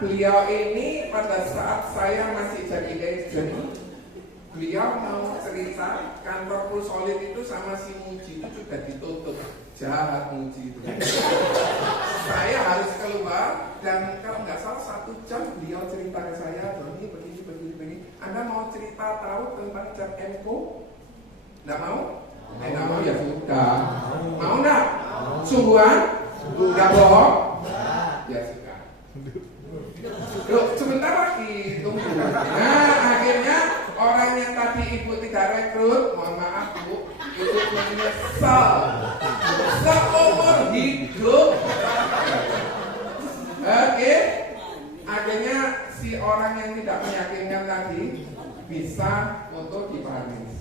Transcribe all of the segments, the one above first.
beliau ini pada saat saya masih jadi agent, beliau mau cerita kantor Full Solid itu sama si Muji itu sudah ditutup. Jahat Muji itu. Saya harus keluar dan kalau nggak salah 1 jam beliau cerita ke saya, Doni begini. Anda mau cerita tahu tentang Cap Enko? Nggak mau? Nggak mau ya sudah. Mau nggak? Sungguhan? Nggak bohong? Ya sudah. Loh, sebentar lagi tunggu. Nah, akhirnya orang yang tadi ibu tidak rekrut, mohon maaf bu, itu menyesal seumur hidup. Oke, akhirnya si orang yang tidak meyakinkan tadi bisa foto di Paris,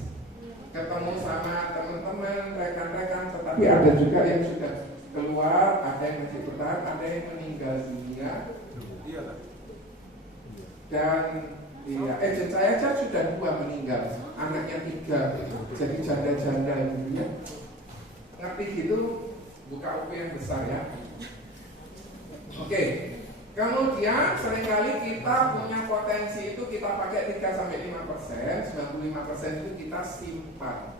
ketemu sama teman-teman, rekan-rekan, tetapi ada juga yang sudah keluar, ada yang masih bertahan, ada yang meninggal dunia. Dan iya, agent saya aja sudah 2 meninggal, anaknya 3, jadi janda-janda gitu ya. Ngerti gitu, buka UP yang besar ya. Oke, kemudian seringkali kita punya potensi itu kita pakai 3-5%, 95% itu kita simpan.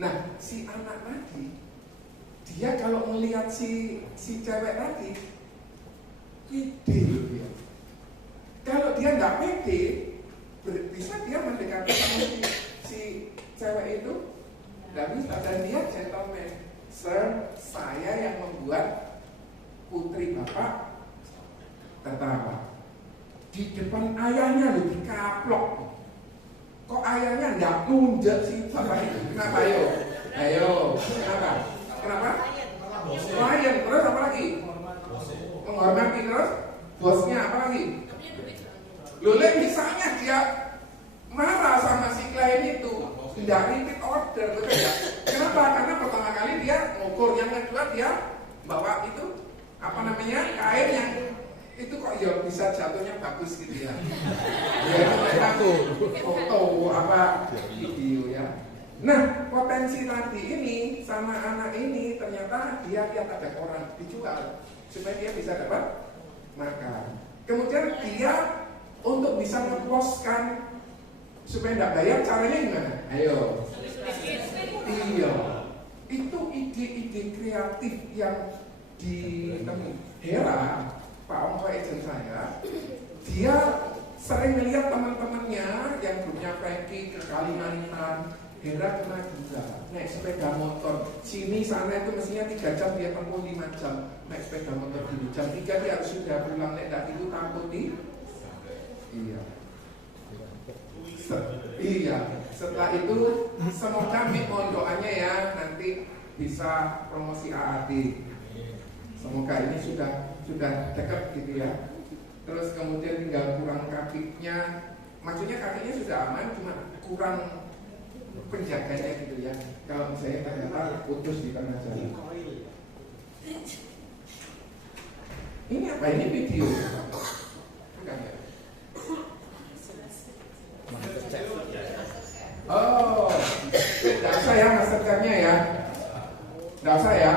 Nah, si anak tadi, dia kalau melihat si cewek tadi, pede loh dia. Kalau dia nggak pede, bisa dia mendekati sama si cewek itu? Nggak bisa, dan dia gentleman. Sir, saya yang membuat putri bapak tertawa. Di depan ayahnya loh dikaplok. Kok ayahnya nggak tunjuk sih bapak itu? Kenapa ayo? Ayo, kenapa? Kenapa? Klien, terus apa lagi? Menghormati, terus bosnya apa lagi? Lulek misalnya dia marah sama si klien itu, tidak repeat order, betul ya? Kenapa? Karena pertama kali dia ngukur, yang kedua dia bawa itu apa namanya kain yang itu kok ya bisa jatuhnya bagus gitu ya. Ya itu mereka foto apa video ya. Nah potensi tadi ini sama anak ini ternyata dia lihat ada koran dijual supaya dia bisa dapat makan. Kemudian dia untuk bisa ngeposkan supaya tidak bayar, caranya gimana? Ayo. Iya. Itu ide-ide kreatif yang ditemui. Hera, Pak Ongko agent saya, dia sering melihat teman-temannya yang grupnya Frankie ke Kalimantan. Hera kena juga naik sepeda motor sini sana itu mestinya 3 jam, dia tempuh 5 jam naik sepeda motor dulu. Jam 3 dia harus sudah pulang, naik itu takut nih. Iya. Iya. Setelah itu semoga mohon doanya ya nanti bisa promosi AAD. Semoga ini sudah dekat gitu ya. Terus kemudian tinggal kurang kakinya. Maksudnya kakinya sudah aman, cuma kurang penjaganya gitu ya. Kalau misalnya ternyata putus di tengah jalan. Ini apa? Ini video. Bukan ya? Oh, tidak usah ya mastercardnya ya. Tidak usah ya.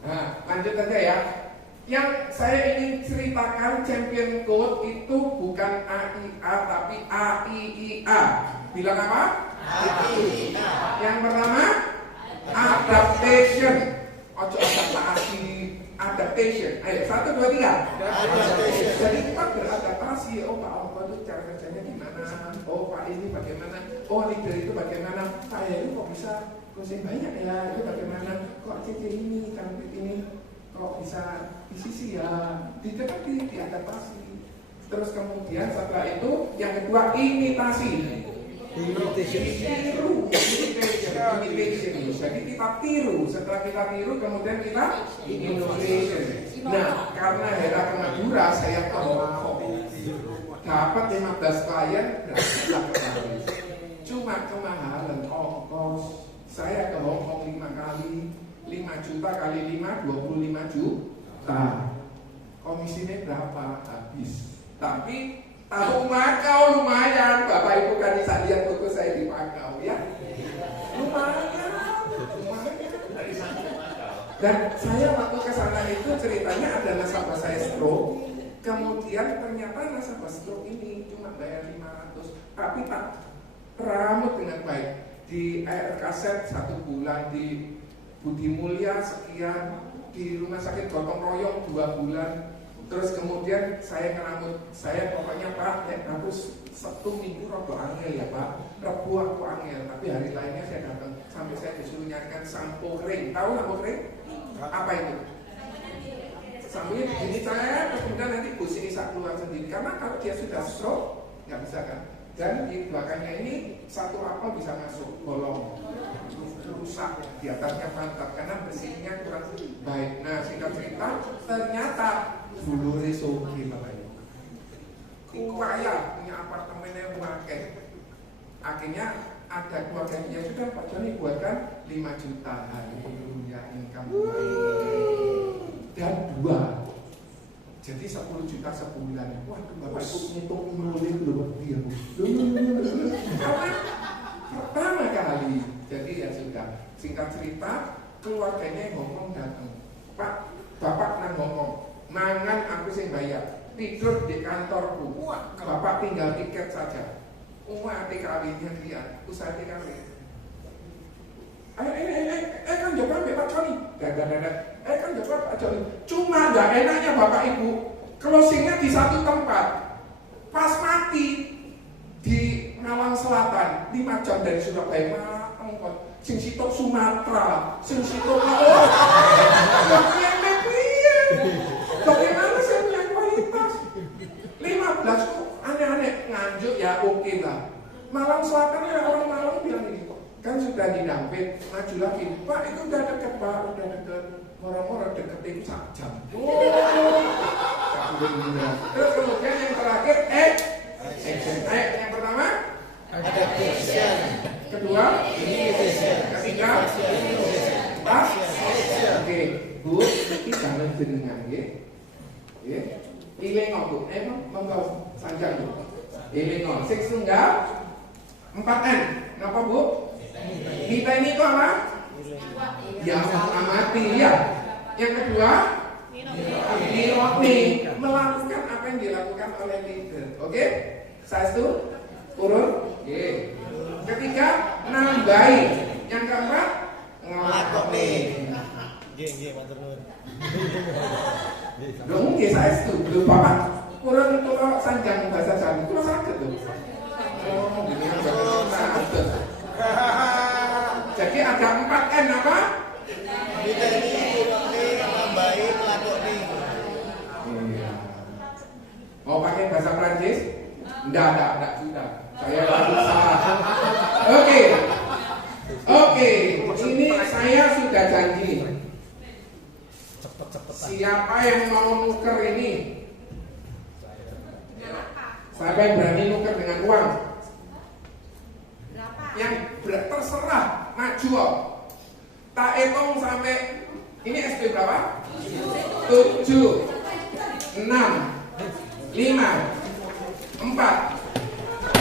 Nah, lanjut aja ya. Yang saya ingin ceritakan champion code itu bukan AIA tapi AIIA. Bilang apa? AIIA. Yang pertama adaptation. Ojo adaptasi, adaptation. Ayo 1, 2, 3. Jadi kita beradaptasi. Oh Pak Ongko itu cara kerjanya gimana? Oh Pak ini bagaimana? Oh leader itu bagaimana? Pak ya itu kok bisa kursi banyak ya? Itu bagaimana? Kok CC ini, cantik ini? Kok bisa di sisi ya? Diadaptasi. Terus kemudian setelah itu yang kedua imitasi. Tiru. Jadi kita tiru. Setelah kita tiru kemudian kita innovation. Nah karena Hera ke Madura saya dapat 15 klien cuma kemahalan ongkos. Saya ke Hongkong 5 kali, 5 juta kali 5 25 juta. Komisinya berapa? Habis. Tapi tahu Makau lumayan. Bapak Ibu kan bisa lihat foto saya di Makau ya. Lumayan. Dari sana ke Makau. Dan saya waktu ke sana itu ceritanya ada nasabah saya stroke. Kemudian ternyata nasabah stroke ini cuma bayar 500, tapi tak teramut dengan baik. Di AR Kaset 1 bulan, di Budi Mulya sekian, di rumah sakit gotong royong 2 bulan. Terus kemudian saya ngeramut, saya pokoknya Pak, harus Sabtu Minggu rodo angel ya Pak, Rebu aku angel, tapi hari lainnya saya datang sampai saya disuruh nyarikan sampo kering. Tahu sampo kering? Apa itu? Sambil gini saya, kemudian nanti bus ini saya keluar sendiri. Karena kalau dia sudah stroke, nggak bisa kan. Dan di belakangnya ini satu apel bisa masuk bolong, rusak di atasnya pantat karena besinya kurang baik. Nah singkat cerita, ternyata dulu resoki Bapak Ibu. Kaya punya apartemen yang wakil. Akhirnya ada keluarganya sudah Pak Joni buatkan 5 juta haleluya income dan 2, jadi 10 juta sebulan. Waduh Bapak Ibu ngitung nulis dulu dia Bu. Karena pertama kali, jadi ya sudah. Singkat cerita, keluarganya ngomong datang, Pak, Bapak nang ngomong, mangan aku sing bayar, tidur di kantorku, Bapak tinggal tiket saja. Hati kawinnya dia, usaha kawin. Kan jawab Pak Joni, kan jawab Pak Joni. Cuma nggak enaknya Bapak Ibu, closingnya di satu tempat. Pas mati di Malang Selatan, 5 jam dari Surabaya, mateng sing sitok Sumatera, sing sitok bagaimana saya punya kualitas 15 kok aneh-aneh nganjuk ya oke lah. Malang Selatan ya orang Malang bilang ini kan sudah didamping, maju lagi Pak itu udah deket Pak, udah deket moro-moro deket itu 1 jam. Terus kemudian yang terakhir action. Yang pertama adaptation, kedua ketiga pas. Oke Bu, iki jangan jenengan nggih. Nggih. Ilengo Bu, monggo sanjang Bu. Ilengo sing tunggal 4N. Napa Bu? Kita ini kok apa? Ya amati ya. Yang kedua Nirwani, melakukan apa yang dilakukan oleh leader. Oke? Satu, urut. Oke. Ketiga, nambahi. Yang keempat, ngelakoni. Nggih, matur nuwun. Lho nggih saestu. Lho Bapak, kurang kula sanjang bahasa Jawa. Kula saged lho. Oh, gini saged. Jadi ada 4N apa? Diteni, nambahi, nglakoni. Iya. Mau pakai bahasa Prancis? Enggak sudah. Saya berusaha. Oke. Ini saya sudah janji. Siapa yang mau nuker ini? Siapa yang berani nuker dengan uang? Yang terserah maju. Tak hitung sampai ini SP berapa? 7 6 5 4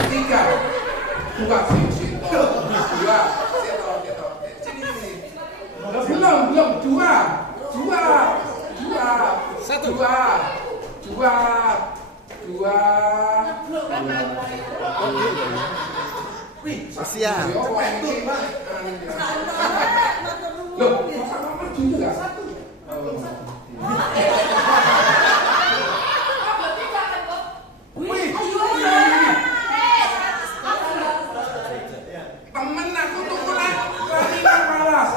3 2 situ 2 belum 2 Wih, siap. Loh, sama maju juga satu. Wih, temen aku tuh lari malas.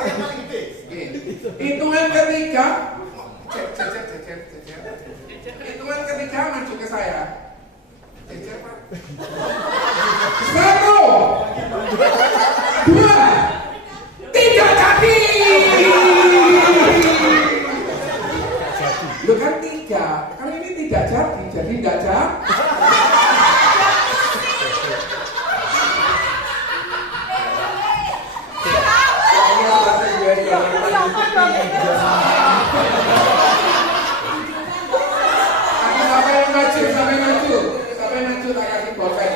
Hitungan ketiga, hitungan ketiga maju ke saya. Jejer Pak. 1 2 3 jadi. Lu kan 3, kan ini tidak jadi enggak jadi. Sampai maju tak kasih bolpen.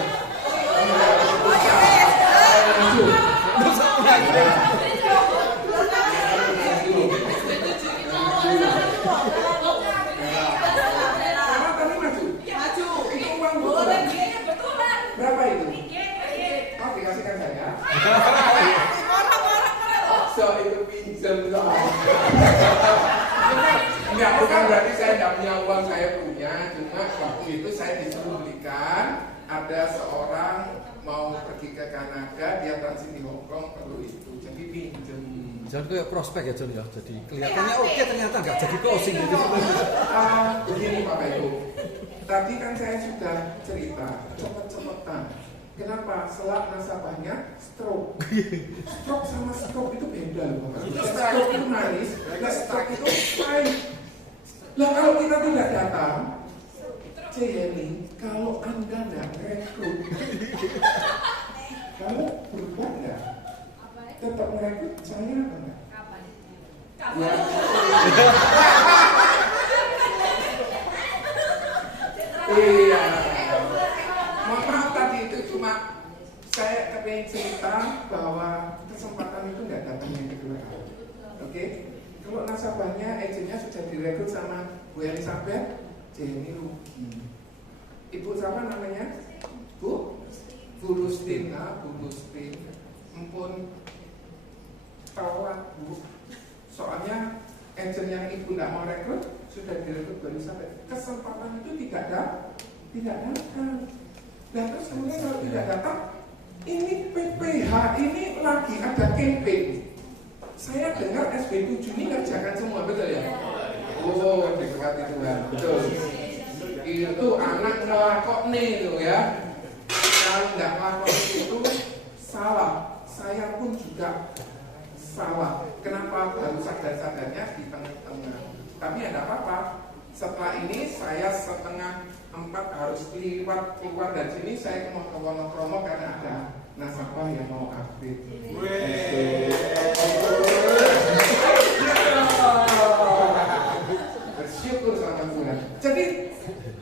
nggak punya uang, saya punya. Cuma waktu itu saya disuruh belikan. Ada seorang mau pergi ke Kanada, dia transit di Hong Kong, perlu itu. Jadi pinjem. Jangan kayak prospek ya John ya. Jadi kelihatannya oke, ternyata nggak jadi closing gitu. Begini Bapak Ibu. Tadi kan saya sudah cerita cepet-cepetan. Kenapa? Selak nasabahnya stroke. Stroke sama stroke itu beda loh. Stroke itu manis, stroke itu pahit. Lah kalau kita tidak datang, Jenny, kalau Anda nggak rekrut, kamu berubah nggak? Tetap merekrut saya apa enggak? Ya. Iya. Maaf tadi itu cuma saya kepengen cerita bahwa kesempatan itu nggak datang yang kedua kali. Oke? Kalau nasabahnya, agennya sudah direkrut sama Bu Elizabeth, Jenny rugi. Ibu siapa namanya? Bu Rustin, Bu Rustin. Ampun, tawat Bu. Soalnya agent yang ibu tidak mau rekrut sudah direkrut Bu Elizabeth. Kesempatan itu tidak datang. Dan terus kemudian kalau tidak datang, ini PPH ini lagi ada campaign. Saya dengar SB7 ini ngerjakan semua, betul ya? Oh, diberkati Tuhan, betul. Itu anak ngelakon itu ya. Kalau nggak ngelakon itu salah. Saya pun juga salah. Kenapa baru sadar-sadarnya di tengah-tengah? Tapi ada apa-apa. Setelah ini saya 3:30 harus keluar dari sini. Saya mau ke Wonokromo karena ada nasabah yang mau update. Bersyukur sama Tuhan. Jadi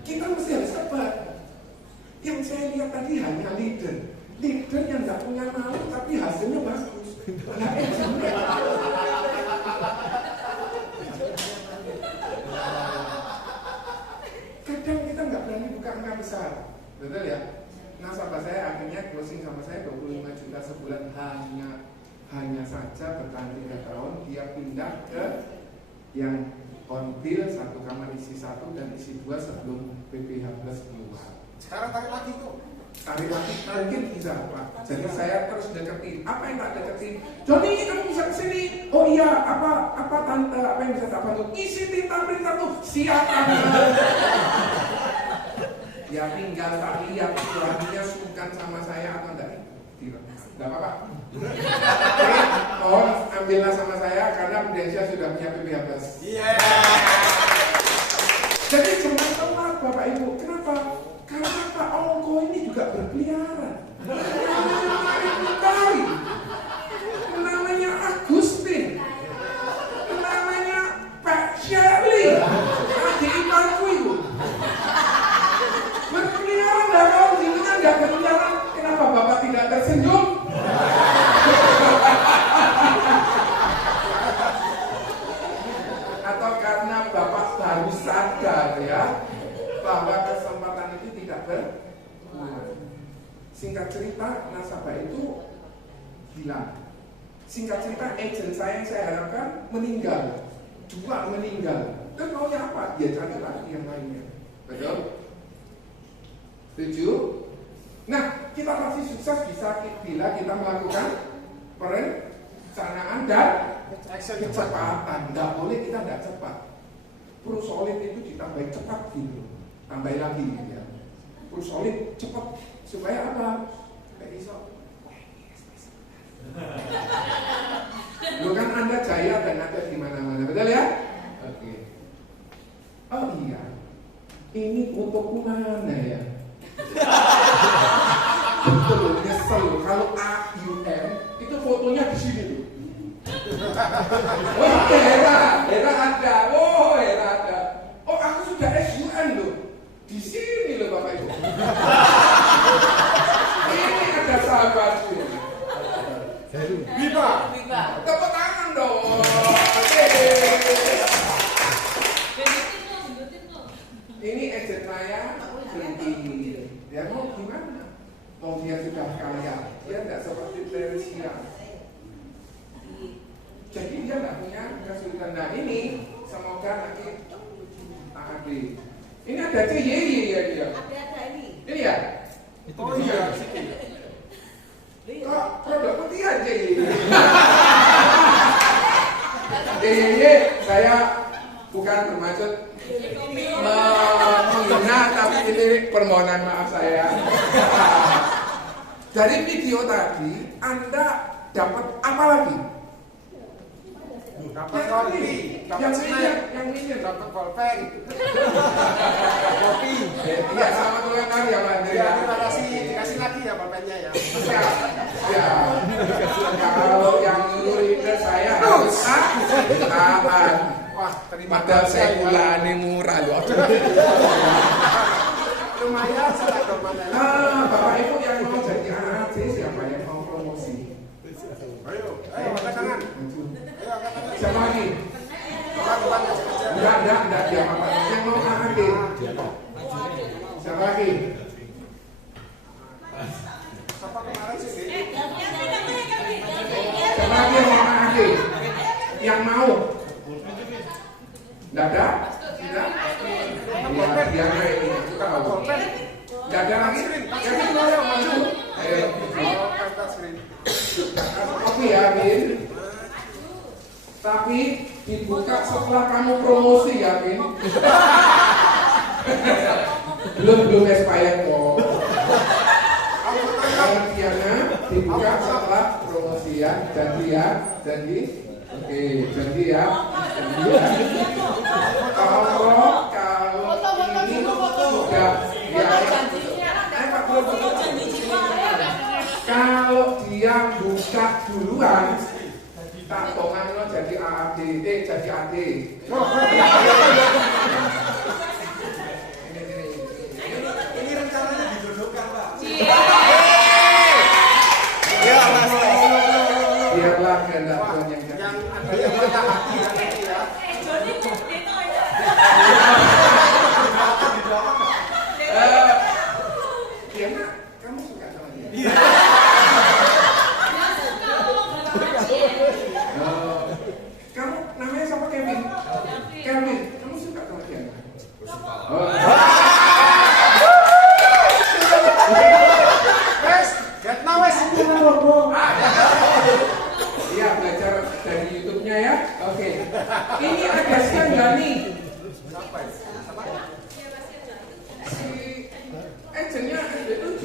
kita mesti harus sabar. Yang saya lihat tadi hanya leader yang nggak punya malu tapi hasilnya bagus. Nah, kadang kita nggak berani buka angka besar, betul ya? Nasabah saya akhirnya closing sama saya 25 juta sebulan hanya saja bertahan 3 tahun. Dia pindah ke yang on bill 1 kamar isi 1 dan isi 2 sebelum PPH plus keluar. Sekarang tarik lagi tuh. Tarik lagi mungkin bisa Pak. Jadi saya terus deketin. Apa yang tak deketin? Joni, kamu bisa kesini. Oh iya, apa tante, apa yang bisa tak bantu? Isi tinta print tuh. Siap tante. Ya tinggal tak lihat suaminya sungkan sama saya atau enggak. Enggak apa-apa. Oke, mohon ambillah sama saya karena Prudensia sudah punya PPH plus. Jadi jangan telat Bapak Ibu. Kenapa? Karena Pak Ongko ini juga berkeliaran. Namanya Agustin, namanya Pak Shirley, adik iparku itu. Berkeliaran dan kalau jinnya nggak berkeliaran, kenapa Bapak tidak tersenyum? Atau karena Bapak baru sadar ya bahwa kesempatan itu tidak berguna. Singkat cerita, nasabah itu hilang. Singkat cerita, agent saya yang saya harapkan meninggal. 2 meninggal. Dan maunya apa? Dia cari lagi yang lainnya. Betul? Setuju? Nah, kita pasti sukses bisa bila kita melakukan perencanaan dan kecepatan. Nggak boleh kita nggak cepat. Solid itu ditambahin cepat gitu. Tambahin lagi ya. Solid cepat supaya apa? Kayak iso. Lu kan Anda jaya dan ada di mana-mana, betul ya? Oke. Oh iya. Ini fotoku mana ya? Betul, nyesel. Kalau AUM itu fotonya di sini tuh. Oh, Hera ada. Oh, Hera ada. Oh, aku sudah SUN loh. Di sini loh Bapak Ibu. Ini ada sahabatku. Biba. Tepuk tangan dong. Oke. Ini agent saya berhenti. Dia mau gimana? Mau dia sudah kaya, dia tidak seperti Teresia. Jadi dia tidak punya kesulitan. Nah ini semoga nanti AD. Ini ada CYY ya dia. Ada ini. Ini ya? Itu Oh bisa. iya. Kok produk putihan CYY? CYY saya bukan bermaksud menghina, tapi ini permohonan maaf saya. Dari video tadi Anda dapat apa lagi? Dapat kopi, dapat snack, yang ini dapat pulpen. kopi. Iya, sama dengan kali ya Pak Andri. Ya, terima kasih. Dikasih lagi ya pulpennya ya. Ya. Kalau yang nyuri saya harus tahan. Wah, terima Padahal kasih. saya ya. pulane murah loh. Lumayan saya teman. Bapak Ibu yang mau jadi AAC siapa yang mau promosi? Ayo, angkat tangan. Maju. Ayo, angkat tangan. Siapa lagi? Depan aja. Enggak dia Bapak. Yang mau AAC. Siapa lagi? Siapa kemarin sih? Dik? Siapa lagi yang mau AAC? Yang mau? Enggak ada? Tidak? Ya, dia naik ini. Dapat pulpen. Enggak ada lagi? Kevin, ayo maju. Ayo. Oh, pentas screen. Oke ya, Bin. Tapi dibuka setelah kamu promosi ya, Bin. belum expired kok. Pengertiannya dibuka setelah promosi ya. Janji ya, janji. Oke, janji ya. Janji ya. Kalau ini sudah ya. Kalau dia buka duluan, tak tongan lo jadi AAD, jadi AD. Ini rencananya dijodohkan, Pak. Ya, Mas. Biarlah kehendak Tuhan yang jadi. Yang ada yang patah hati ya nanti ya. Dia nak, kamu suka sama dia? Oh. Kamu namanya siapa Kevin? Kevin, kamu suka sama dia? Oh. Wes, get now wes. Iya, belajar dari YouTube-nya ya. Oke. Ini ada siang nggak nih? Siapa ya? Si agentnya SB7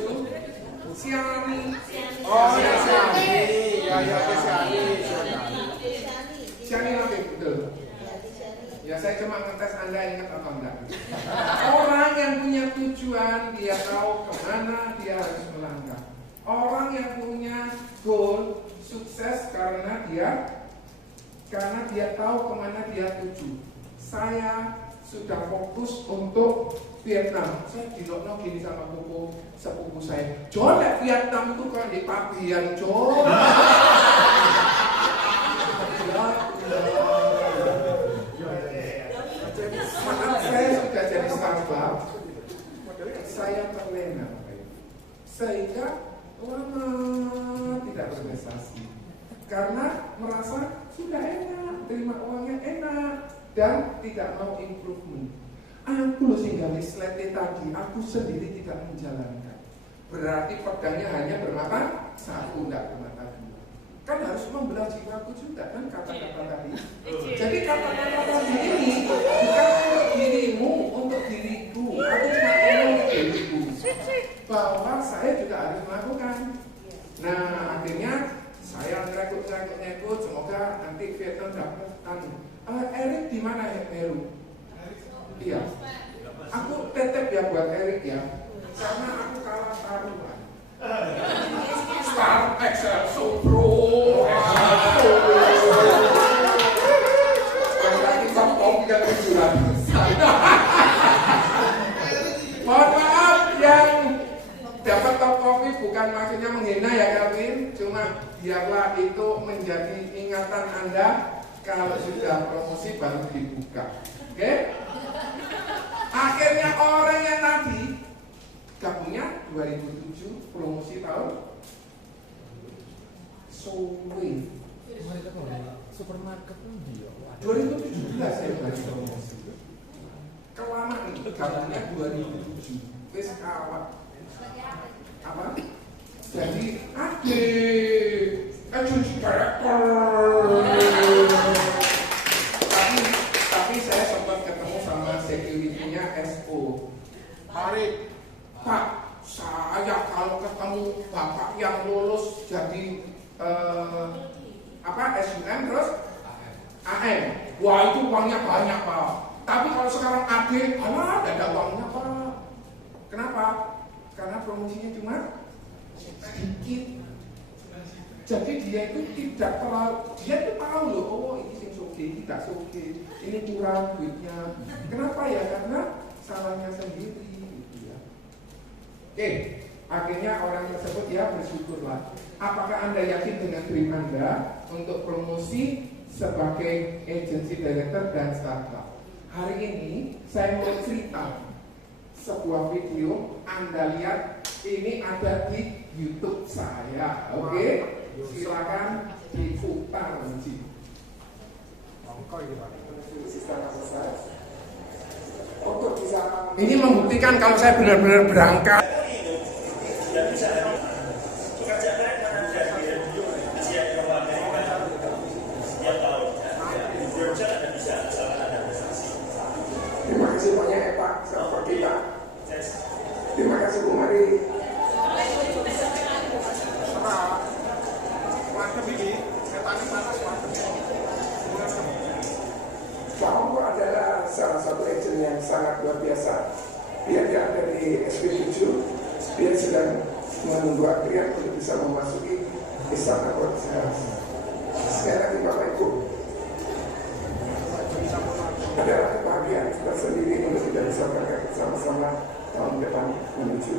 Siani. Oh, ya Siani. Ya, Siani. Siani oke, betul. Ya saya cuma ngetes Anda ingat apa enggak. Orang yang punya tujuan, dia tahu kemana dia harus melangkah. Orang yang punya goal sukses karena dia tahu kemana dia tuju. Saya sudah fokus untuk Vietnam. Saya dilokno gini sama sepupu saya. Jolek Vietnam itu kan di Pabian, Jol. Saat saya sudah jadi startup, saya terlena, sehingga lama tidak berprestasi karena merasa sudah enak, terima uangnya enak dan tidak mau improvement. Aku loh sehingga slide tadi, aku sendiri tidak menjalankan. Berarti pedangnya hanya bermata satu, tidak bermata dua. Kan harus membelah jiwaku juga kan kata-kata tadi. Jadi kata-kata tadi ini bukan untuk dirimu, untuk diriku. Aku cuma ngomong untuk diriku bahwa saya juga harus melakukan. Nah akhirnya saya ngerekut, semoga nanti Vietnam dapat Erik di mana ya Heru? Iya. Aku tetep ya buat Erik ya, karena aku kalah taruhan. Star Excel Supro. Yang tadi top tidak kejuran. Mohon maaf yang dapat top kopi bukan maksudnya menghina ya Kevin, cuma biarlah itu menjadi ingatan Anda kalau sudah promosi baru dibuka. Oke? Akhirnya orang yang tadi gabungnya 2007 promosi tahun Sowe. Supermarket pun dia. 2017 saya baru promosi. Kelamaan gabungnya 2007. Wis kawat. Apa? Jadi cuci karakter. Tapi saya sempat ketemu sama security-nya SO. Hari Pak, saya kalau ketemu bapak yang lulus jadi SUM terus AM, wah itu uangnya banyak Pak. Tapi kalau sekarang AD, alah tidak ada uangnya Pak. Kenapa? Karena promosinya cuma sedikit. Jadi dia itu tidak terlalu, dia itu tahu loh, oh ini sing soge, tidak soge, ini kurang duitnya. Kenapa ya? Karena salahnya sendiri. Gitu ya. Oke, akhirnya orang tersebut ya bersyukurlah. Apakah Anda yakin dengan dream Anda untuk promosi sebagai agency director dan startup? Hari ini saya mau cerita sebuah video. Anda lihat ini ada di YouTube saya. Oke, silakan diputar. Ini membuktikan kalau saya benar-benar berangkat. Terima kasih banyak ya Pak, sahabat kita. Terima kasih Bu Mari. Pak Ongko adalah salah satu agent yang sangat luar biasa. Dia ada di SP7. Dia sedang menunggu akhirnya untuk bisa memasuki Istana Presidensial. Sekali lagi Bapak Ibu, adalah kebahagiaan kita sendiri untuk kita bisa berangkat sama-sama tahun depan menuju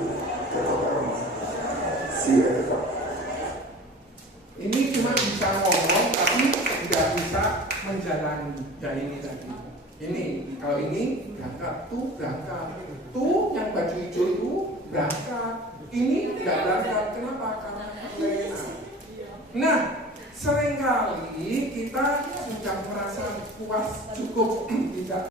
ke Kota Roma. See you at the top. Ini cuma bisa ngomong tapi tidak bisa menjalani dari ini tadi. Ini kalau ini berangkat, tuh berangkat, tuh yang baju hijau itu berangkat, ini tidak berangkat. Kenapa? Karena kelainan. Nah, seringkali kita sudah merasa puas cukup tidak